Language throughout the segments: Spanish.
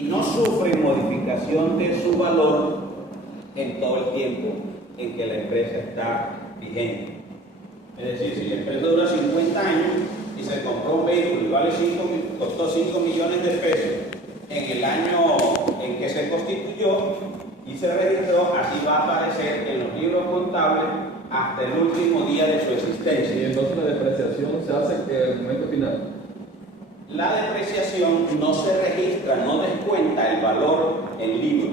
no sufren modificación de su valor en todo el tiempo en que la empresa está vigente. Es decir, si la empresa dura 50 años y se compró un vehículo y costó 5 millones de pesos en el año en que se constituyó y se registró, así va a aparecer en los libros contables hasta el último día de su existencia. Y entonces la depreciación se hace en el momento final. La depreciación no se registra, no descuenta el valor en libros.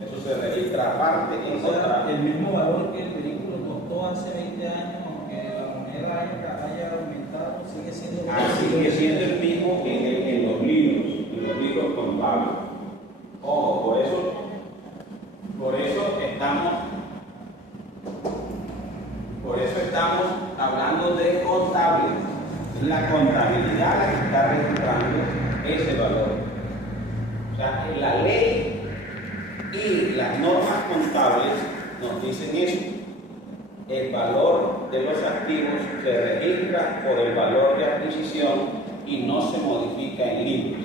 Eso se registra aparte en otra. El mismo valor que el vehículo costó hace 20 años, aunque la moneda haya aumentado, sigue siendo el mismo. Sigue siendo el mismo en los libros contables. Ojo, por eso estamos hablando de contable. La contabilidad la que está registrando ese valor. O sea, la ley y las normas contables nos dicen eso. El valor de los activos se registra por el valor de adquisición y no se modifica en libros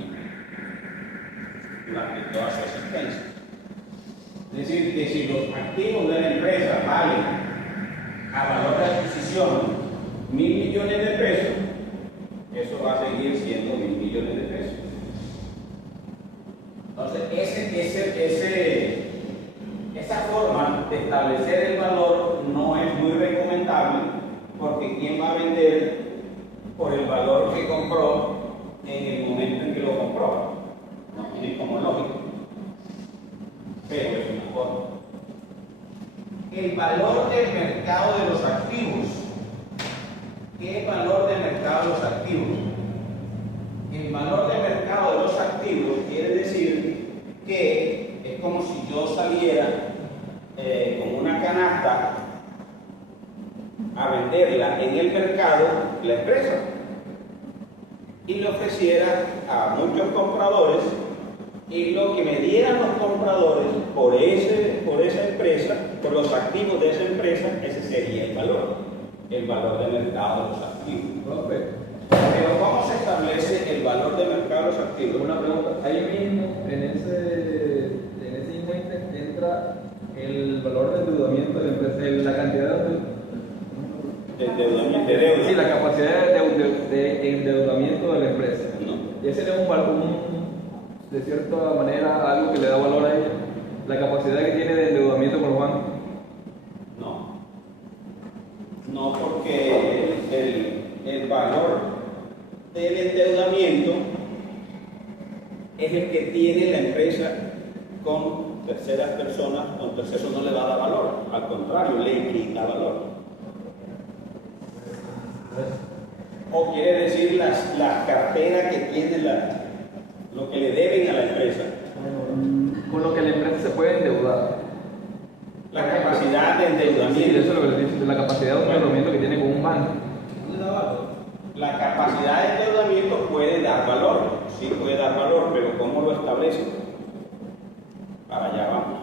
durante toda su existencia. Es decir, que si los activos de la empresa valen a valor de adquisición 1.000 millones de pesos, eso va a seguir siendo 1.000 millones de pesos. Entonces, esa forma de establecer el valor no es muy recomendable, porque ¿quién va a vender por el valor que compró en el momento en que lo compró? No tiene como lógica, pero es una forma. El valor del mercado de los activos. ¿Qué valor de mercado de los activos? El valor de mercado de los activos quiere decir que es como si yo saliera con una canasta a venderla en el mercado, la empresa, y le ofreciera a muchos compradores, y lo que me dieran los compradores por esa empresa, por los activos de esa empresa, ese sería el valor de mercado de los activos. Pero ¿cómo se establece el valor de mercado de los activos? Una pregunta, ahí mismo en ese inmueble entra el valor de endeudamiento de la empresa, la cantidad de deuda. Sí, la capacidad de endeudamiento de la empresa. No. Y ese es de cierta manera algo que le da valor a ella, la capacidad que tiene de endeudamiento con los bancos. No, porque el valor del endeudamiento es el que tiene la empresa con terceras personas, con terceros no le va a dar valor, al contrario, le quita valor. O quiere decir las carteras que tiene lo que le deben a la empresa. Con lo que la empresa se puede endeudar. La capacidad de endeudamiento. Sí, eso es lo que le dice, la capacidad de endeudamiento que tiene con un banco. La capacidad de endeudamiento puede dar valor, sí puede dar valor, pero ¿cómo lo establece? Para allá vamos.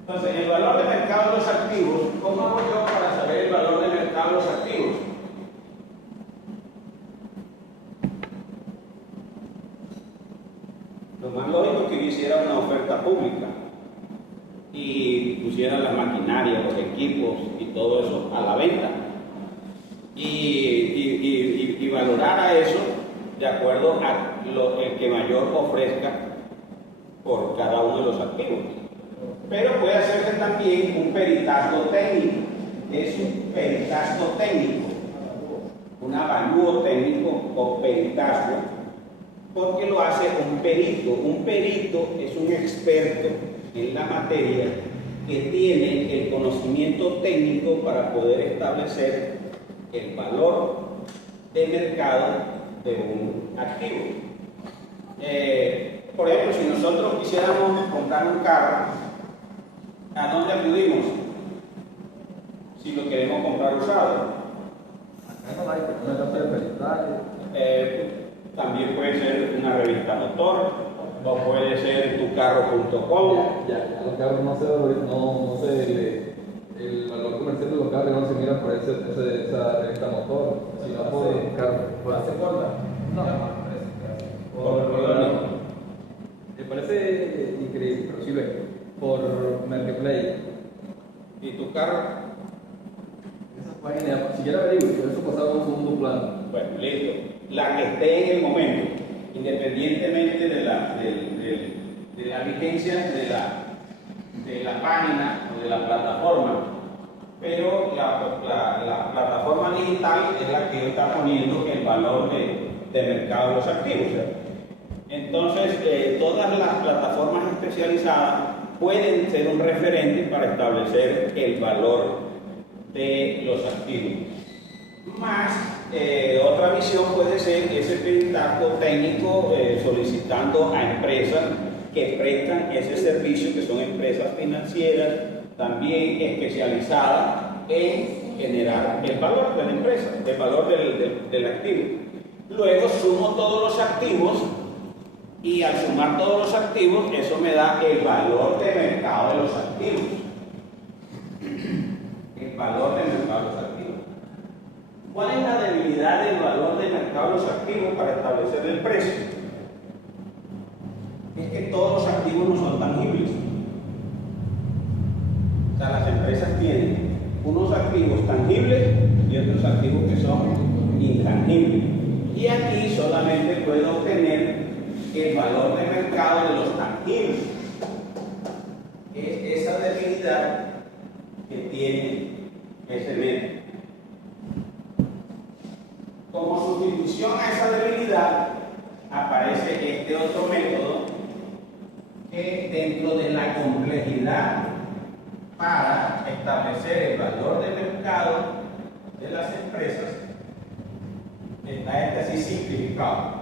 Entonces, el valor de mercado de los activos, ¿cómo hago yo para saber el valor de mercado de los activos? Lo más lógico es que yo hiciera una oferta pública y pusiera la maquinaria, los equipos y todo eso a la venta y valorara eso de acuerdo a el que mayor ofrezca por cada uno de los activos. Pero puede hacerse también un peritaje técnico. Es un peritaje técnico, un avalúo técnico o peritaje, porque lo hace un perito. Un perito es un experto en la materia que tiene el conocimiento técnico para poder establecer el valor de mercado de un activo. Por ejemplo, si nosotros quisiéramos comprar un carro, ¿a dónde acudimos? Si lo queremos comprar usado. Acá no hay una casa de peritaje. También puede ser una revista motor, o puede ser tucarro.com. Ya, los carros no sé, el valor comercial de los carros no se mira por esa revista motor, sino por por hacer corta. No. Me parece increíble, pero sí lo es. Por Marketplace. ¿Y tu carro? Esas páginas, si quieres averiguar, eso pasaba a un segundo plano. Bueno, listo. La que esté en el momento, independientemente de la vigencia de la página o de la plataforma. Pero la plataforma digital es la que está poniendo el valor de mercado de los activos. Entonces, todas las plataformas especializadas pueden ser un referente para establecer el valor de los activos. Más, otra visión puede ser ese peritaje técnico solicitando a empresas que prestan ese servicio, que son empresas financieras, también especializadas en generar el valor de la empresa, el valor del activo. Luego sumo todos los activos y al sumar todos los activos, eso me da el valor de mercado de los activos. El valor de mercado de los activos. ¿Cuál es la debilidad del valor de mercado de los activos para establecer el precio? Es que todos los activos no son tangibles. O sea, las empresas tienen unos activos tangibles y otros activos que son intangibles. Y aquí solamente puedo obtener el valor de mercado de los tangibles. Es esa debilidad que tiene ese método. Como sustitución a esa debilidad aparece este otro método que dentro de la complejidad para establecer el valor de mercado de las empresas está este así simplificado.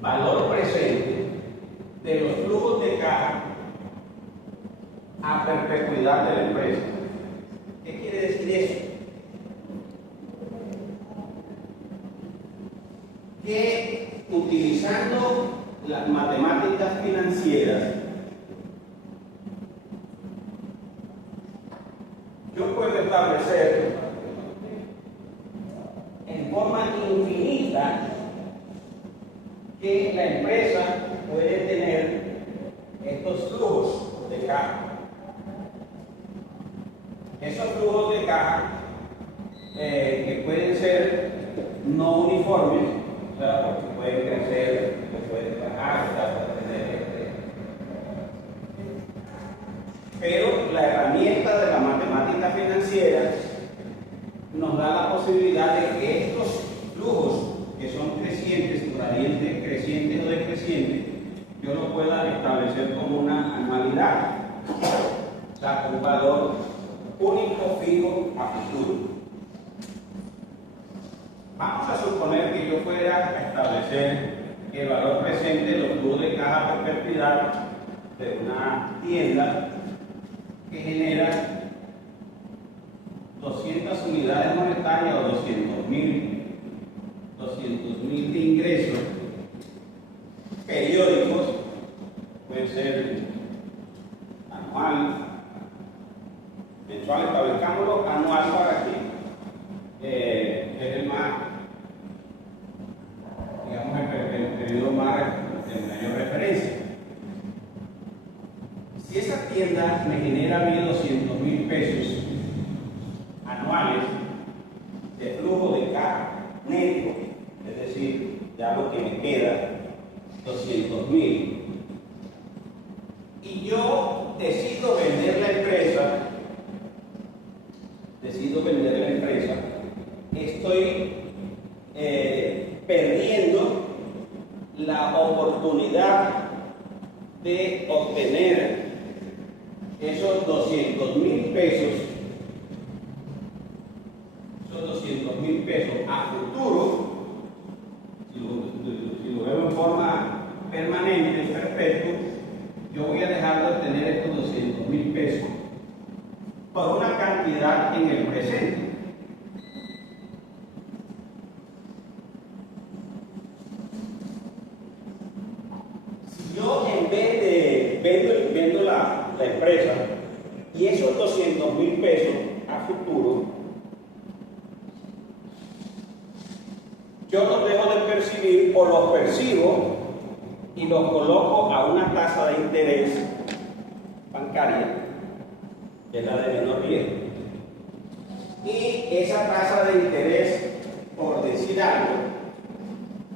Valor presente de los flujos de caja a perpetuidad de la empresa. ¿Qué quiere decir eso? Que utilizando las matemáticas financieras, yo puedo establecer en forma infinita que la empresa puede tener estos flujos de caja. Esos flujos de caja que pueden ser no uniformes, o sea, porque pueden crecer, pueden bajar, pero la herramienta de la matemática financiera nos da la posibilidad de que estos flujos que son crecientes, gradientes crecientes o decrecientes, yo lo pueda establecer como una anualidad, o sea, un valor único fijo a futuro. Vamos a suponer que yo fuera a establecer el valor presente de los flujos de caja a perpetuidad de una tienda que genera 200 unidades monetarias o 200.000 de ingresos periódicos, puede ser anual, mensual, establezcámoslo anual para que es el más, digamos, el periodo más de mayor referencia. Si esa tienda me genera 1.200.000 pesos anuales de flujo de caja neto, es decir, ya lo que me queda, 200.000, y yo decido vender la empresa, estoy perdiendo la oportunidad de obtener esos 200.000 pesos, a futuro, si lo veo en forma permanente, perpetua, yo voy a dejar de obtener estos 200.000 pesos por una cantidad en el presente. Si yo en vez de vendo la empresa y esos 200.000 pesos a futuro, yo los dejo de percibir o los percibo y los coloco a una tasa de interés bancaria, que es la de menor riesgo. Y esa tasa de interés, por decir algo,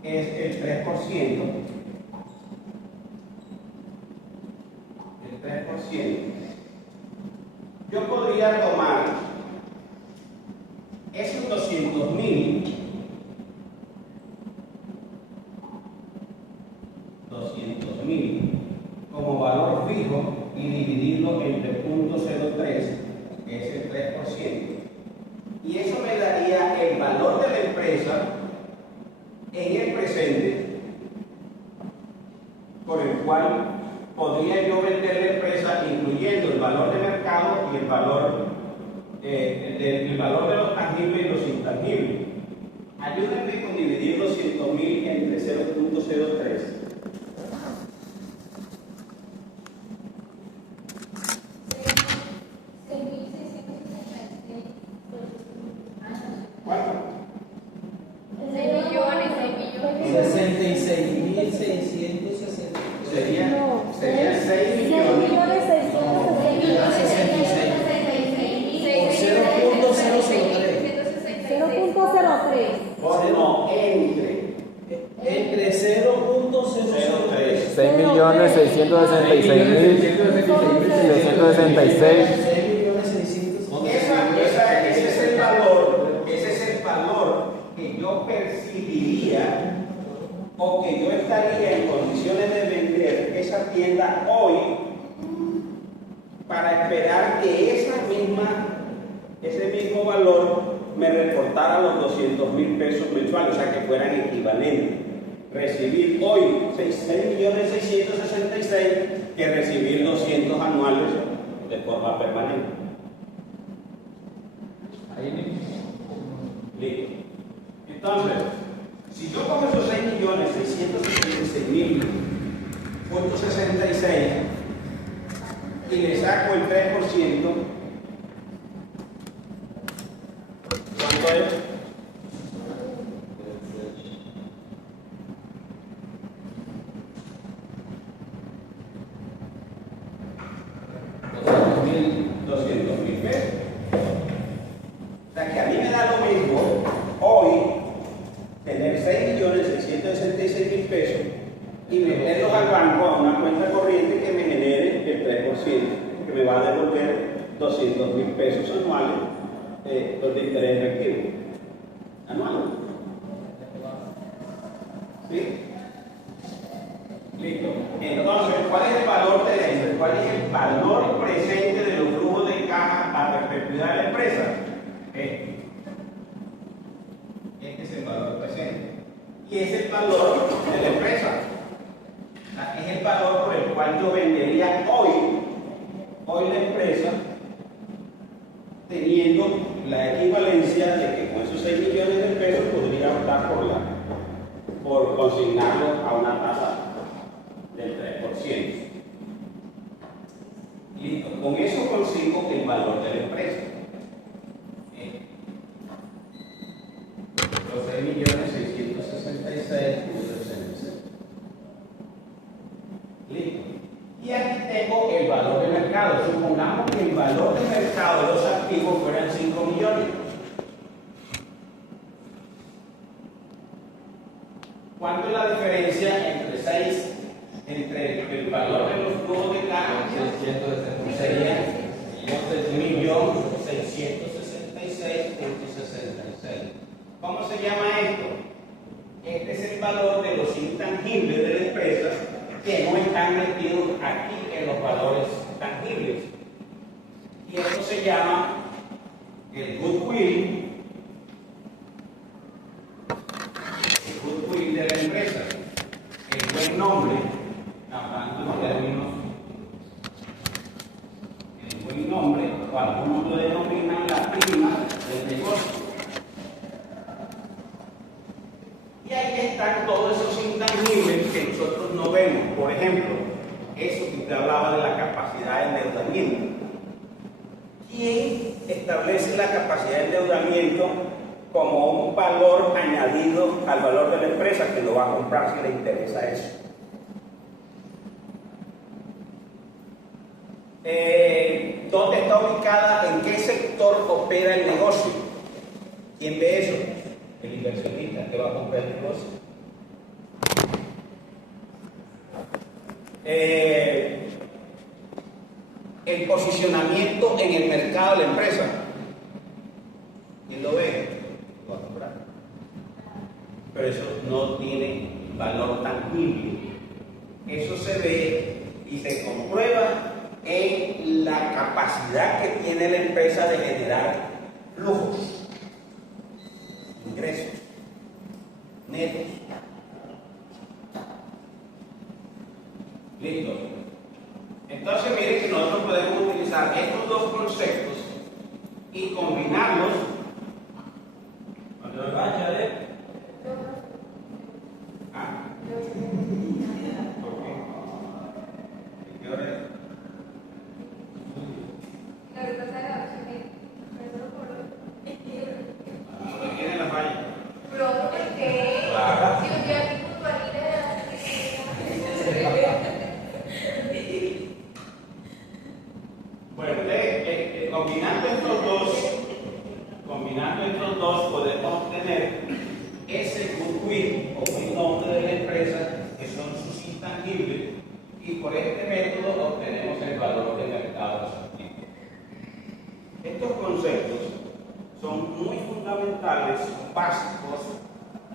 es el 3%. El 3%. Yo podría tomar esos 200.000 como valor fijo y dividirlo entre 0.03, que es el 3%. Y eso me daría el valor de la empresa en el presente, por el cual podría yo vender la empresa incluyendo el valor de mercado y el valor de los tangibles y los intangibles. Ayúdenme con dividir 200.000 entre 0.03. ¿Cuánto? 66.660. Serían 6 millones. O no, entre 0.03. 6.666.666. Ese es el valor que yo percibiría o que yo estaría en condiciones de vender esa tienda hoy para esperar que ese mismo valor me reportara los 200.000 pesos mensuales, o sea que fueran equivalentes. Recibir hoy 6.666.000 que recibir 200 anuales de forma permanente. Ahí mismo. Listo. Entonces, si yo pongo esos 6.666.000.66 y le saco el 3%, ¿cuánto es? $200.000 pesos. O sea que a mí me da lo mismo hoy tener 6.666.000 pesos y meterlos al banco a una cuenta corriente que me genere el 3%, que me va a devolver 200.000 pesos anuales de interés efectivo. Anual. ¿Sí? Listo. Entonces, ¿cuál es el valor de la empresa? ¿Cuál es el valor presente de los flujos de caja a perpetuidad de la empresa? Este es el valor presente. Y es el valor de la empresa. O sea, es el valor por el cual yo vendería hoy la empresa, teniendo la equivalencia de que con esos 6 millones de pesos podría optar por consignarlo a una tasa del 3%. Listo. Con eso consigo el valor de la empresa. Los 6.666.66. Listo. Y aquí tengo el valor de mercado. Supongamos que el valor de mercado de los activos fueran 5 millones. ¿Cuánto es la diferencia entre el valor de los flujos de caja? 660. Sería 1.666.66. ¿Cómo se llama esto? Este es el valor de los intangibles de la empresa que no están metidos aquí en los valores tangibles. Y esto se llama el goodwill de la empresa. El buen nombre, hablando en términos, el buen nombre, o algunos lo denominan la prima del negocio. Y ahí están todos esos intangibles que nosotros no vemos. Por ejemplo, eso que usted hablaba de la capacidad de endeudamiento. ¿Quién establece la capacidad de endeudamiento como un valor añadido a al valor de la empresa que lo va a comprar si le interesa eso. ¿Dónde está ubicada? ¿En qué sector opera el negocio? ¿Quién ve eso? El inversionista que va a comprar el negocio. El posicionamiento en el mercado de la empresa. ¿Quién lo ve? Lo va a comprar. Pero eso no tiene valor tangible. Eso se ve y se comprueba en la capacidad que tiene la empresa de generar flujos, ingresos, netos. Listo. Entonces miren que nosotros podemos utilizar estos dos conceptos y combinarlos. Cuando lo vaya a ver. ¿Por qué? ¿En qué hora es? ¿Dónde viene la falla? Claro. Bueno, combinando estos dos podemos obtener ese goodwill o buen nombre de la empresa, que son sus intangibles, y por este método obtenemos el valor de mercado de sus activos. Estos conceptos son muy fundamentales, básicos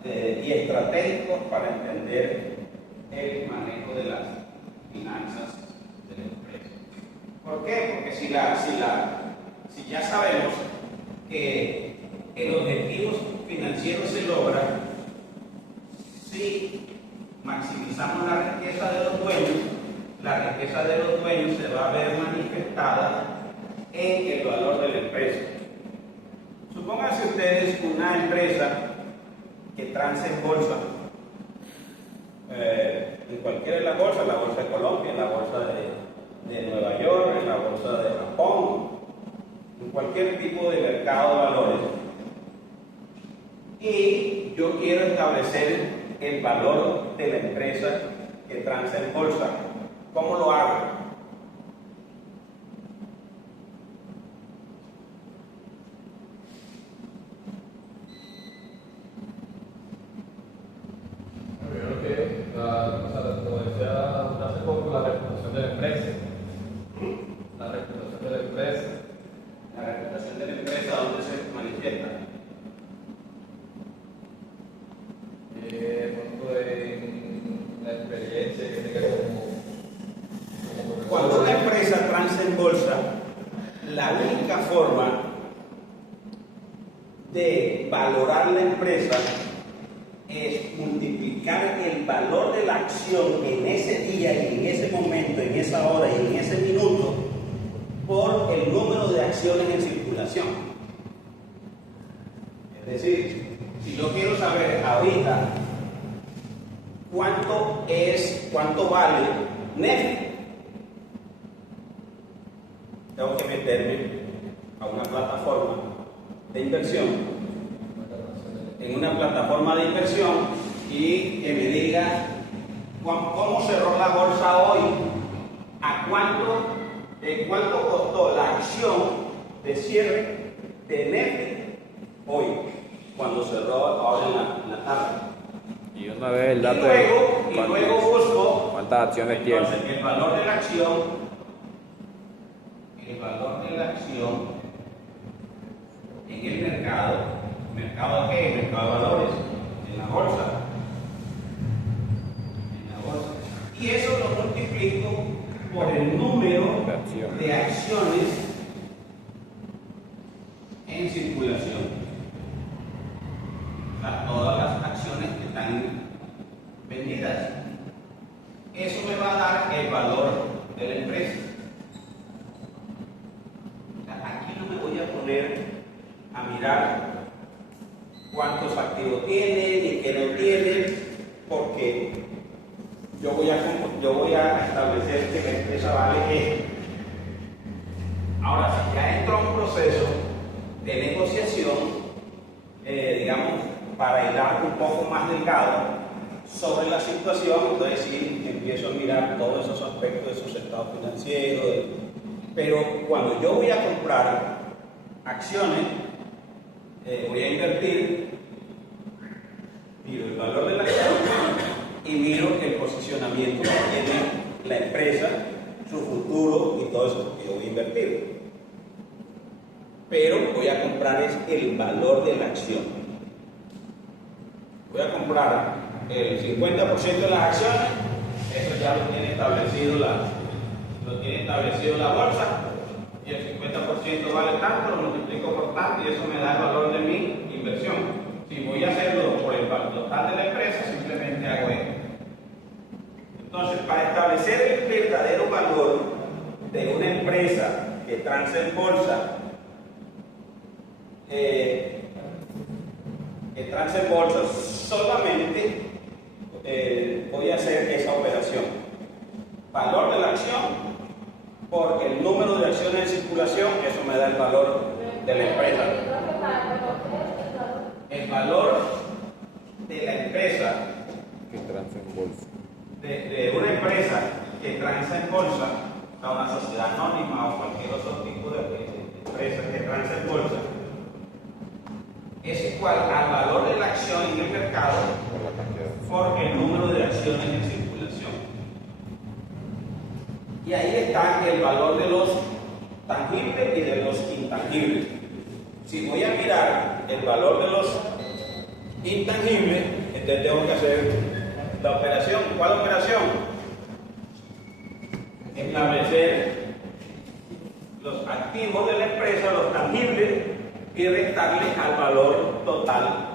y estratégicos para entender el manejo de las finanzas de la empresa. ¿Por qué? Porque si ya sabemos que el objetivo financiero se logra si maximizamos la riqueza de los dueños, la riqueza de los dueños se va a ver manifestada en el valor de la empresa. Supónganse ustedes una empresa que transa en bolsa, en cualquiera de las bolsas, la bolsa de Colombia, la bolsa de Nueva York, en la bolsa de Japón, en cualquier tipo de mercado de valores. Y yo quiero establecer el valor de la empresa que transa en bolsa. ¿Cómo lo hago? Primero que como decía hace poco, la reputación de la empresa. La reputación de la empresa. La reputación de la empresa, ¿dónde se manifiesta? En la experiencia que tenga como Cuando una empresa transa en bolsa, la única forma de valorar la empresa es multiplicar el valor de la acción en ese día y en ese momento, en esa hora y en ese minuto por el número de acciones en circulación. Es decir, si yo quiero saber ahorita cuánto vale Netflix, tengo que meterme a una plataforma de inversión, en una plataforma de inversión, y que me diga cómo cerró la bolsa hoy, cuánto costó la acción de cierre de Netflix hoy, cuando cerró ahora en la tarde. Y una vez el dato y luego busco cuántas acciones tiene. entonces el valor de la acción en el mercado. ¿Mercado qué? Mercado de valores, en la bolsa. Y eso lo multiplico por el número de acciones en circulación. O sea, todas las acciones que están vendidas. Eso me va a dar el valor de la empresa. O sea, aquí no me voy a poner a mirar cuántos activos tiene y qué no tiene, porque yo voy a establecer que la empresa vale esto. Ahora, si ya entró un proceso de negociación, digamos, para hilar un poco más más delgado sobre la situación, entonces sí empiezo a mirar todos esos aspectos de sus estados financieros. Pero cuando yo voy a comprar acciones, voy a invertir, miro el valor de la acción y miro el posicionamiento que tiene la empresa, su futuro y todo eso que yo voy a invertir. Pero voy a comprar es el valor de la acción. Voy a comprar el 50% de las acciones, eso ya lo tiene establecido la bolsa, y el 50% vale tanto, lo multiplico por tanto y eso me da el valor de mi inversión. Si voy a hacerlo por el valor total de la empresa, simplemente hago esto. Entonces, para establecer el verdadero valor de una empresa que transa en bolsa, solamente voy a hacer esa operación. Valor de la acción por el número de acciones en circulación, eso me da el valor de la empresa. El valor de la empresa Que transa en bolsa. de una empresa que transa en bolsa, a una sociedad anónima o cualquier otro tipo de empresa que transa en bolsa, es igual al valor de la acción en el mercado por el número de acciones en circulación. Y ahí está el valor de los tangibles y de los intangibles. Si voy a mirar el valor de los intangibles, entonces tengo que hacer la operación. ¿Cuál operación? Establecer los activos de la empresa, los tangibles, y restarle al valor total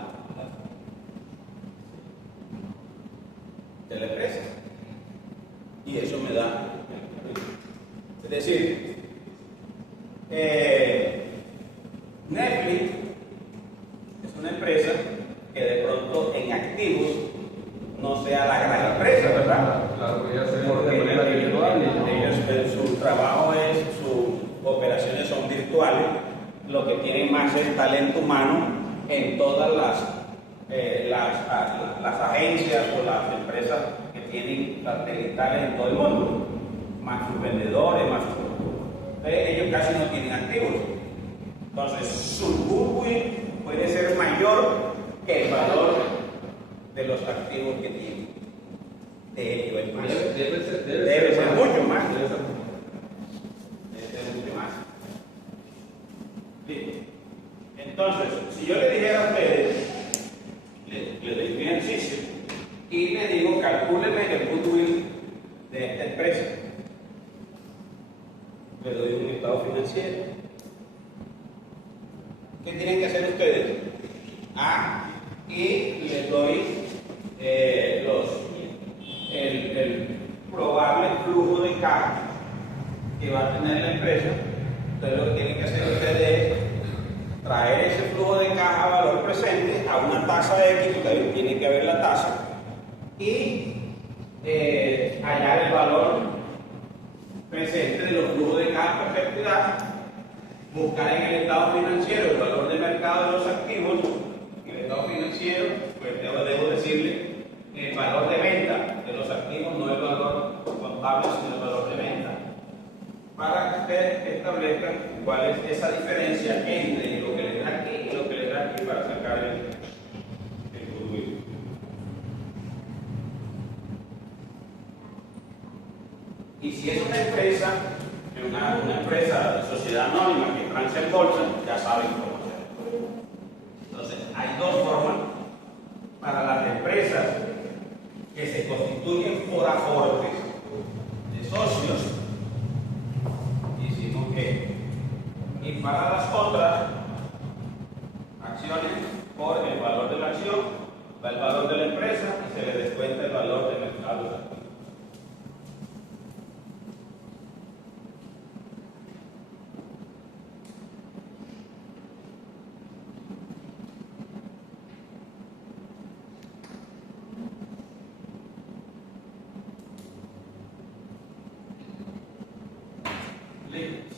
de la empresa. Y eso me da. Es decir, Netflix es una empresa que de pronto en activos no sea la gran empresa, ¿verdad? Claro, voy a hacerlo Porque de manera virtual. ellos, su trabajo es, sus operaciones son virtuales, lo que tienen más es talento humano en todas las agencias o las empresas que tienen satelitales en todo el mundo, más sus vendedores, más sus... ellos casi no tienen activos. Entonces, su goodwill puede ser mayor que el valor de los activos que tienen. De ellos es más. Debe ser mucho más. Debe ser mucho más. Listo. Entonces, si yo le dijera a ustedes, le doy un ejercicio y le digo, calcúleme el goodwill de esta empresa. Le doy un estado financiero. ¿Qué tienen que hacer ustedes? Y les doy el probable flujo de caja que va a tener la empresa. Entonces lo que tienen que hacer ustedes es traer ese flujo de caja a valor presente a una tasa X, ustedes tienen que ver la tasa, y hallar el valor presente de los flujos de caja en perpetuidad, buscar en el estado financiero el valor de mercado de los activos. En el estado financiero, pues debo decirle el valor de venta de los activos, no el valor contable, sino el valor de venta, para que ustedes establezcan cuál es esa diferencia entre lo que les da aquí y lo que les da aquí para sacar el goodwill. Y si es una empresa, una empresa de sociedad anónima que transa en bolsa, ya saben cómo hacerlo. Entonces, hay dos formas para las empresas que se constituyen por aportes de socios. Hicimos que, y para las otras acciones, por el valor de la acción, va el valor de la empresa y se le descuenta el valor de mercado de los activos.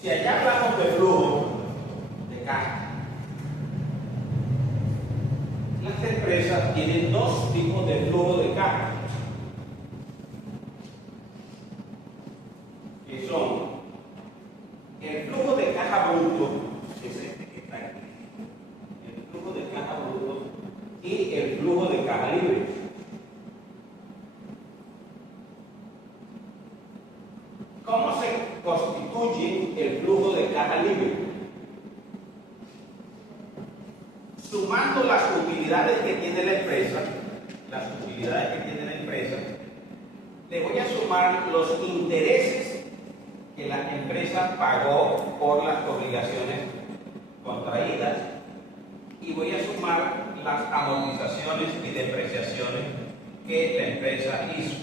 Si allá hablamos de flujo de caja, las empresas tiene dos tipos de flujo de caja, que son el flujo de caja bruto, que es este que está aquí, el flujo de caja bruto y el flujo de caja libre. ¿Cómo se constituye el flujo de caja libre? Sumando las utilidades que tiene la empresa, le voy a sumar los intereses que la empresa pagó por las obligaciones contraídas y voy a sumar las amortizaciones y depreciaciones que la empresa hizo.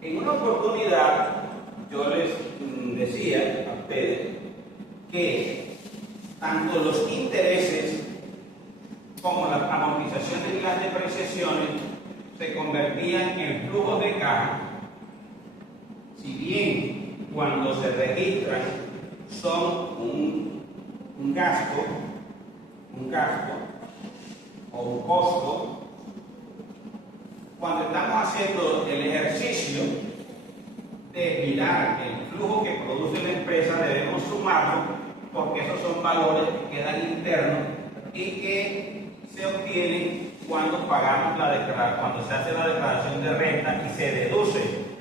En una oportunidad yo les decía a ustedes que tanto los intereses como las amortizaciones y las depreciaciones se convertían en flujo de caja, si bien cuando se registran son un gasto o un costo, cuando estamos haciendo el ejercicio de mirar el flujo que produce la empresa, debemos sumarlo, porque esos son valores que quedan internos y que se obtienen cuando pagamos cuando se hace la declaración de renta y se deduce.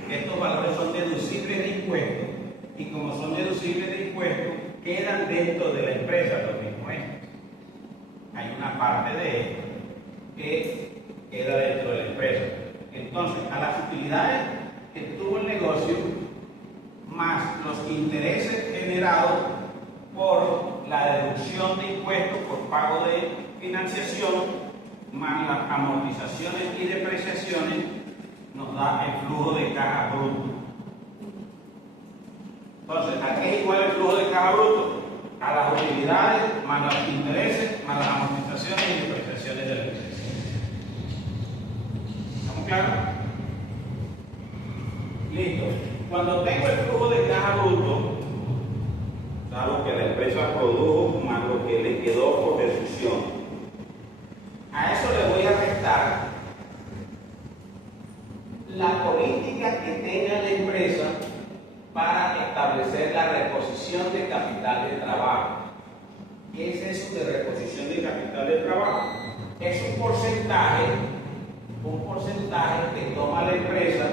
Estos valores son deducibles de impuestos y como son deducibles de impuestos, quedan dentro de la empresa los mismos estos. Hay una parte de esto que queda dentro de la empresa. Entonces, a las utilidades que tuvo el negocio, más los intereses generados por la deducción de impuestos por pago de financiación, más las amortizaciones y depreciaciones, nos da el flujo de caja bruto. Entonces, ¿a qué es igual el flujo de caja bruto? A las utilidades, más los intereses, más las amortizaciones y depreciaciones de la empresa. ¿Estamos claros? Listo. Cuando tengo el flujo de caja bruto, lo que la empresa produjo más lo que le quedó por deducción, a eso le voy a restar la política que tenga la empresa para establecer la reposición de capital de trabajo. ¿Qué es eso de reposición de capital de trabajo? Es un porcentaje que toma la empresa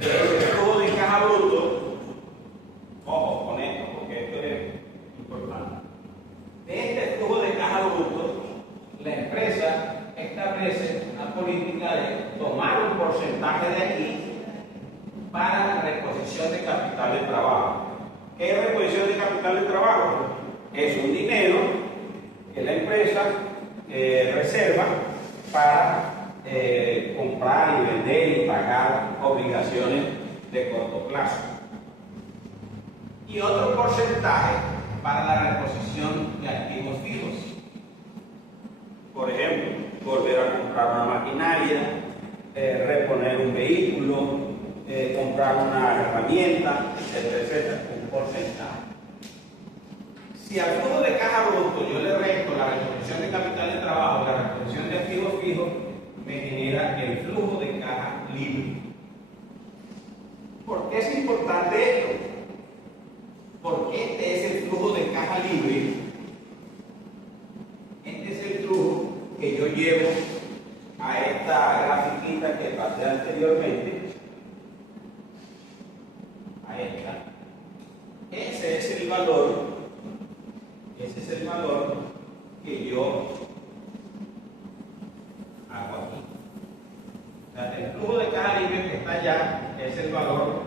de ese flujo de caja bruto. Ojo con esto, porque esto es importante. De este flujo de caja bruto, la empresa establece una política de tomar un porcentaje de aquí para reposición de capital de trabajo. ¿Qué es reposición de capital de trabajo? Es un dinero que la empresa reserva para comprar y vender y pagar obligaciones de corto plazo. Y otro porcentaje para la reposición de activos fijos. Por ejemplo, volver a comprar una maquinaria, reponer un vehículo, comprar una herramienta, etcétera, un porcentaje. Si al flujo de caja bruto yo le resto la reposición de capital de trabajo y la reposición de activos fijos, me genera el flujo de caja libre. ¿Por qué es importante esto? Porque este es el flujo de caja libre. Este es el flujo que yo llevo a esta grafiquita que pasé anteriormente. A esta. Ese es el valor que yo hago aquí. O sea, el flujo de caja libre que está allá es el valor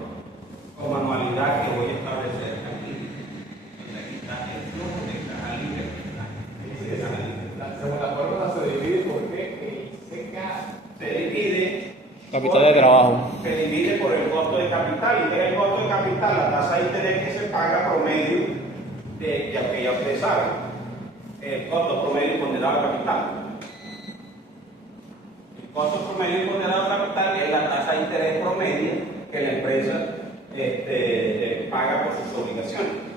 o manualidad que voy a establecer aquí. Entonces aquí está el flujo de caja libre que está. Según la fórmula se divide porque el CK Se divide Capital de trabajo. Se divide por el costo de capital. Y el costo de capital, la tasa de interés que se paga promedio de que ya ustedes saben. El costo promedio ponderado al capital. El costo promedio ponderado al capital es la tasa de interés promedio que la empresa paga por sus obligaciones.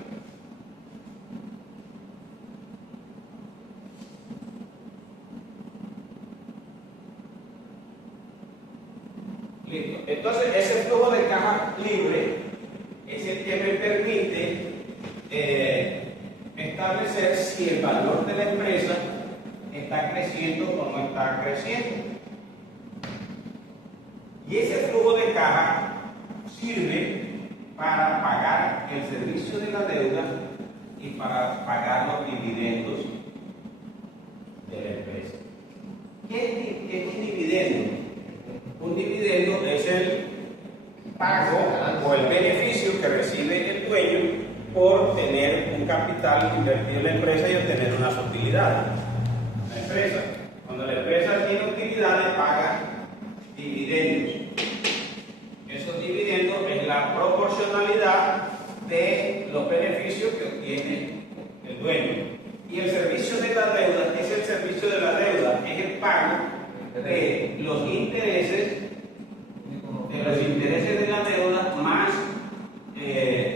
Listo. Entonces, ese flujo de caja libre es el que me permite establecer si el valor de la empresa está creciendo o no está creciendo. Y ese flujo de caja sirve para pagar el servicio de la deuda y para pagar los dividendos de la empresa. ¿Qué es un dividendo? Un dividendo es el pago o el beneficio que recibe el dueño por tener un capital invertido en la empresa y obtener unas utilidades. La empresa, cuando la empresa tiene utilidades, paga dividendos. Esos dividendos es la proporcionalidad de los beneficios que obtiene el dueño. Y el servicio de la deuda es el servicio de la deuda, es el pago de los intereses de la deuda más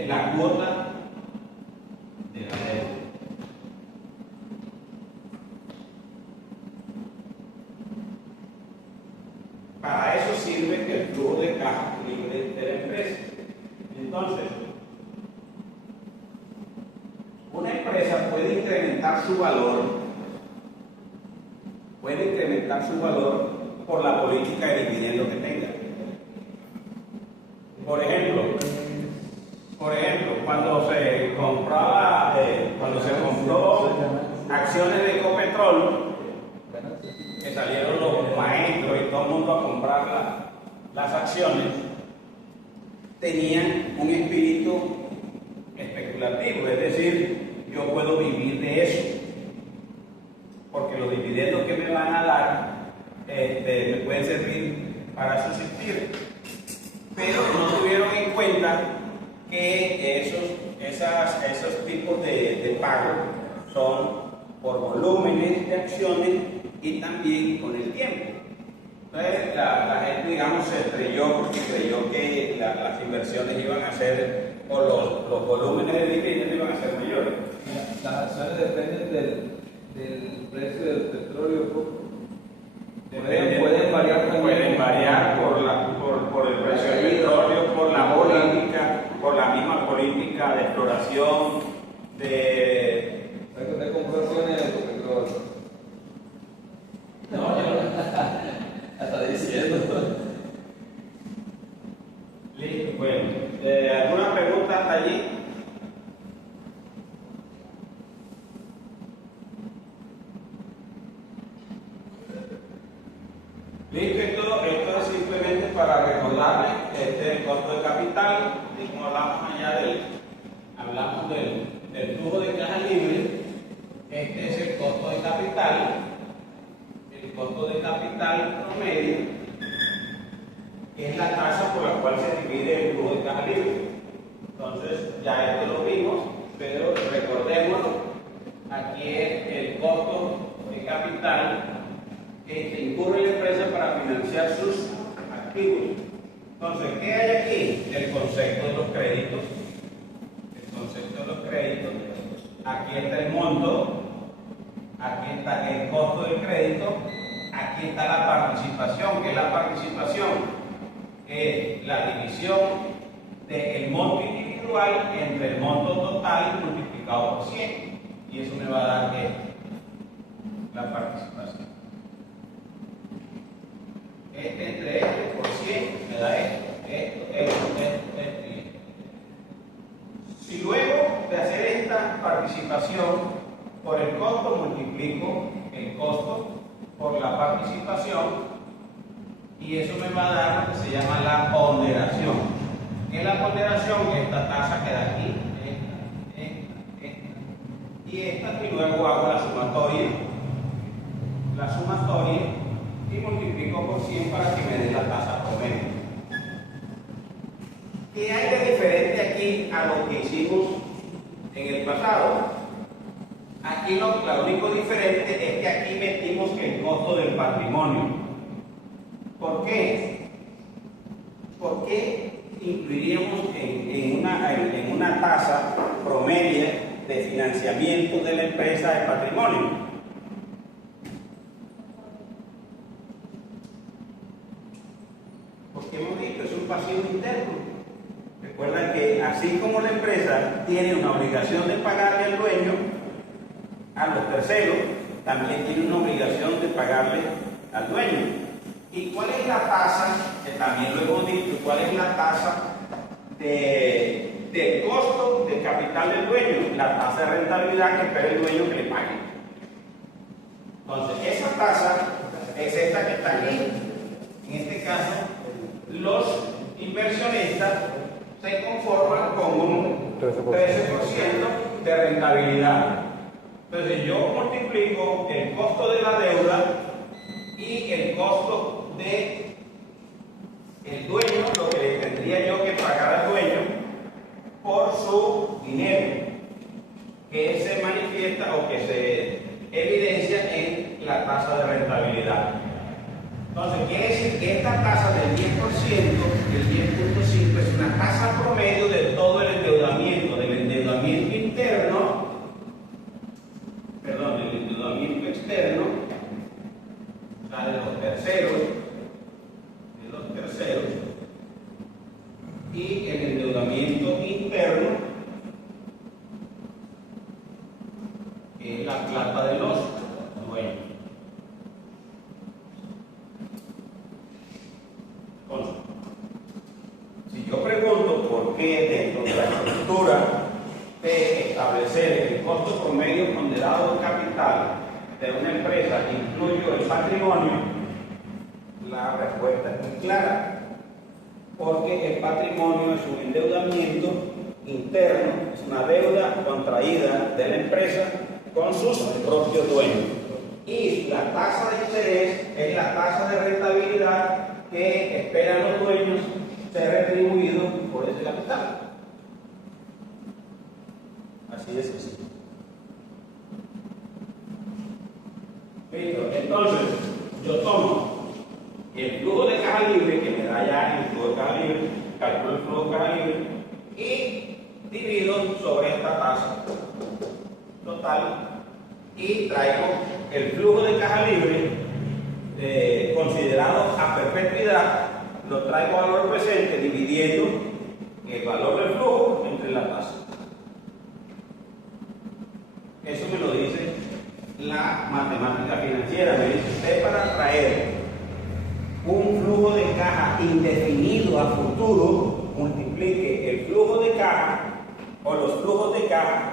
la cuota de la deuda. Para eso sirve el flujo de caja libre de la empresa. Entonces, una empresa puede incrementar su valor por la política de dividendo que tenga. Por ejemplo, cuando se compró acciones de Ecopetrol, que salieron los maestros y todo el mundo a comprar las acciones, tenían un espíritu especulativo, es decir, yo puedo vivir de eso, porque los dividendos que me van a dar me pueden servir para subsistir. Pero no tuvieron en cuenta que esos tipos de pago son por volúmenes de acciones y también con el tiempo. Entonces la gente, digamos, se estrelló porque creyó que las inversiones iban a ser, o los volúmenes de dividendos iban a ser mayores. Las acciones dependen del precio del petróleo. Pueden variar por el precio del petróleo, por la política, por la misma política de exploración de compraciones de petróleo. No, Está diciendo. Listo, bueno. ¿Alguna pregunta hasta allí? Listo, esto es simplemente para recordarles el costo de capital, y como hablamos del flujo de caja libre, este es el costo de capital. El costo de capital promedio es la tasa por la cual se divide el flujo de caja libre. Entonces, ya esto lo vimos, pero recordémoslo. Aquí es el costo de capital que incurre la empresa para financiar sus activos. Entonces, ¿qué hay aquí? El concepto de los créditos. Aquí está el monto. Aquí está el costo del crédito, aquí está la participación. ¿Qué es la participación? Es la división del monto individual entre el monto total multiplicado por 100. Y eso me va a dar la participación. Entre esto por 100 me da esto. Si luego de hacer esta participación por el costo multiplico el costo por la participación, y eso me va a dar lo que se llama la ponderación. ¿Qué es la ponderación? Esta tasa queda aquí, esta, y luego hago la sumatoria y multiplico por 100 para que me dé la tasa promedio. ¿Qué hay de diferente aquí a lo que hicimos en el pasado? Aquí lo único diferente es que aquí metimos el costo del patrimonio. ¿Por qué? ¿Por qué incluiríamos en una tasa promedio de financiamiento de la empresa el patrimonio? Porque hemos dicho, es un pasivo interno. Recuerdan que así como la empresa tiene una obligación de pagarle al dueño, a los terceros, también tiene una obligación de pagarle al dueño. ¿Y cuál es la tasa? Que también lo hemos dicho, ¿cuál es la tasa del costo del capital del dueño? La tasa de rentabilidad que espera el dueño que le pague. Entonces, esa tasa es esta que está aquí. En este caso, los inversionistas se conforman con un 13% de rentabilidad. Entonces, yo multiplico el costo de la deuda y el costo de el dueño, lo que le tendría yo que pagar al dueño por su dinero, que se manifiesta o que se evidencia en la tasa de rentabilidad. Entonces, quiere decir que esta tasa del 10%, el 10.5, es una tasa promedio de todo el endeudamiento, del endeudamiento interno, perdón, del endeudamiento externo, o sea, de los terceros, y el endeudamiento interno, que es la plata de los dueños. Entonces, si yo pregunto por qué dentro de la estructura de establecer el costo promedio ponderado del capital de una empresa incluyo el patrimonio, la respuesta es muy clara. Porque el patrimonio es un endeudamiento interno, es una deuda contraída de la empresa con sus propios dueños. Y la tasa de interés es la tasa de rentabilidad que esperan los dueños ser retribuidos por ese capital. Así de sencillo. ¿Listo? Entonces, yo tomo el flujo de caja libre que me da ya el flujo de caja libre, calculo el flujo de caja libre y divido sobre esta tasa total y traigo el flujo de caja libre considerado a perpetuidad, lo traigo a valor presente dividiendo el valor del flujo entre la tasa. Eso me lo dice la matemática financiera. Me dice usted, para traer un flujo de caja indefinido a futuro, multiplique el flujo de caja o los flujos de caja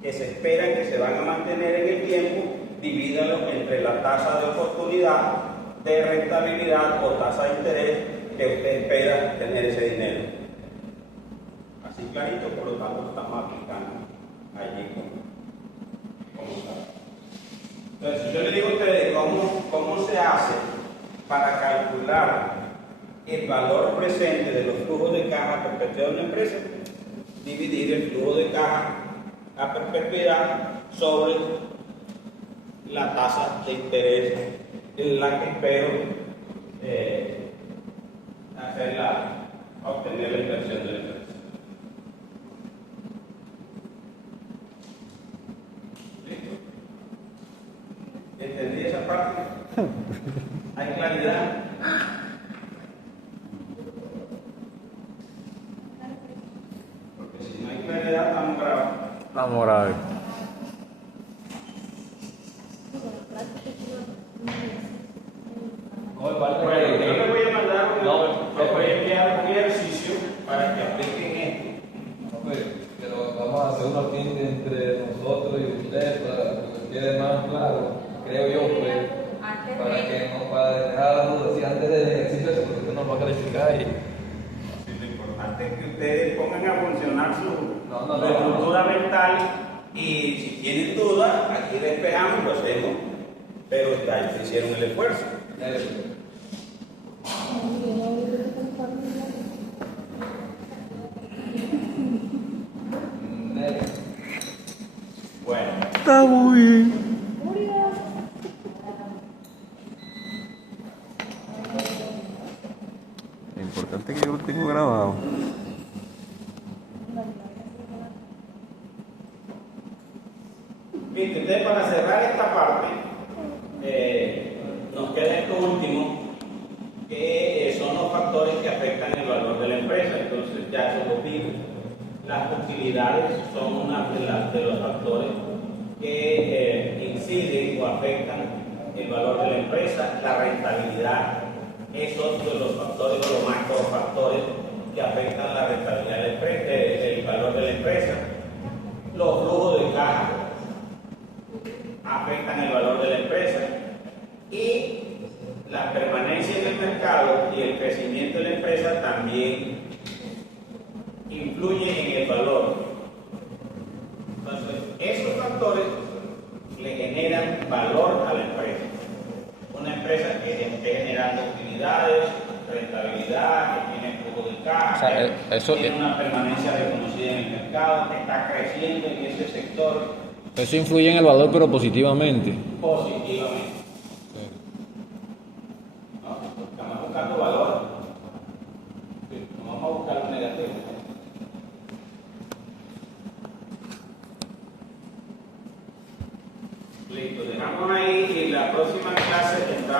que se esperan que se van a mantener en el tiempo, divídalo entre la tasa de oportunidad, de rentabilidad o tasa de interés que usted espera tener ese dinero. Así clarito, por lo tanto, estamos aplicando allí como está. Entonces, si yo le digo a ustedes cómo se hace para calcular el valor presente de los flujos de caja a perpetuidad de una empresa, dividir el flujo de caja a perpetuidad sobre la tasa de interés en la que espero obtener la inversión de la empresa. ¿Listo? ¿Entendí esa parte? ¿Hay claridad? Porque si no hay claridad, estamos bravos. Vamos graves. Bueno, yo les voy a mandar les voy a enviar un ejercicio para que apliquen esto. Pero vamos a hacer una tinta entre nosotros y ustedes para que quede más claro, creo yo, pues, para dejar las dudas. Si antes del ejercicio, porque usted nos va a calificar y. Lo importante es que ustedes pongan a funcionar su No. estructura mental y si tienen dudas, aquí despejamos, lo hacemos, pero ya hicieron el esfuerzo. Bueno. Está muy bien. Lo importante es que yo lo tengo grabado. Bien, entonces para cerrar esta parte, nos queda esto último, que son los factores utilidades son una de los factores que inciden o afectan el valor de la empresa. La rentabilidad es otro de los factores, o los macrofactores que afectan la rentabilidad del valor de la empresa. Los flujos de caja afectan el valor de la empresa y la permanencia en el mercado y el crecimiento de la empresa también influyen en el valor. Entonces, esos factores le generan valor a la empresa. Una empresa que esté generando utilidades, rentabilidad, que tiene flujo de caja, O sea, eso- tiene una permanencia reconocida en el mercado, que está creciendo en ese sector Eso influye en el valor, pero positivamente. positivamente. ¿No? Estamos buscando valor, sí, no vamos a buscar lo negativo. Listo, dejamos ahí y la próxima clase entramos.